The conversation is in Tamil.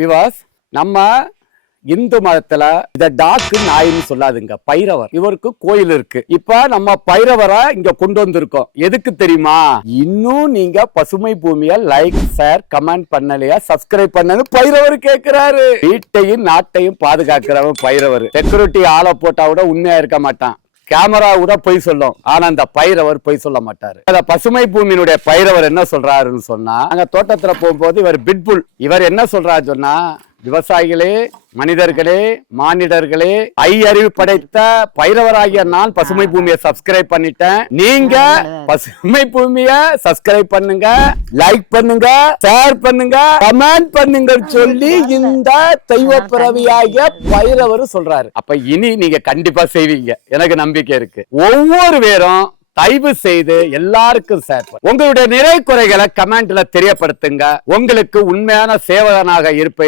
விவாஸ் நம்ம இந்து மதத்துல இத டாக்கு நாயின்னு சொல்லாதுங்க, பைரவர். இவருக்கு கோயில் இருக்கு. இப்ப நம்ம பைரவரை இங்க கொண்டு வந்திருக்கோம். எதுக்கு தெரியுமா? இன்னும் நீங்க பசுமை பூமியை லைக் ஷேர் கமெண்ட் பண்ணலையா, சப்ஸ்கிரைப் பண்ணு பைரவர் கேட்கிறாரு. வீட்டையும் நாட்டையும் பாதுகாக்கிறவன் பைரவர். செக்யூரிட்டி ஆளை போட்டா கூட உண்மையா இருக்க மாட்டான், கேமரா கூட பொய் சொல்லும். ஆனா அந்த பைரவர் பொய் சொல்ல மாட்டாரு. அந்த பசுமை பூமியினுடைய பைரவர் என்ன சொல்றாருன்னு சொன்னா, அங்க தோட்டத்துல போகும்போது இவர் பிட்புல். இவர் என்ன சொல்றாரு சொன்னா, விவசாயிகளே, மனிதர்களே, மானிடர்களே, அறிவு படைத்த பைரவராகிய நான் பசுமை பூமியை சப்ஸ்கிரைப் பண்ணிட்டேன். நீங்க பசுமை பூமியை சப்ஸ்கிரைப் பண்ணுங்க, லைக் பண்ணுங்க, ஷேர் பண்ணுங்க, கமெண்ட் பண்ணுங்க சொல்லி இந்த தெய்வ பிறவியாகிய பைரவர் சொல்றாரு. அப்ப இனி நீங்க கண்டிப்பா செய்வீங்க, எனக்கு நம்பிக்கை இருக்கு. ஒவ்வொரு பேரும் தயவு செய்து எல்லாருக்கும் ஷேர் பண்ணுங்க. உங்களுடைய நிறை குறைகளை கமெண்ட்ல தெரியப்படுத்துங்க. உங்களுக்கு உண்மையான சேவகனாக இருப்பேன்.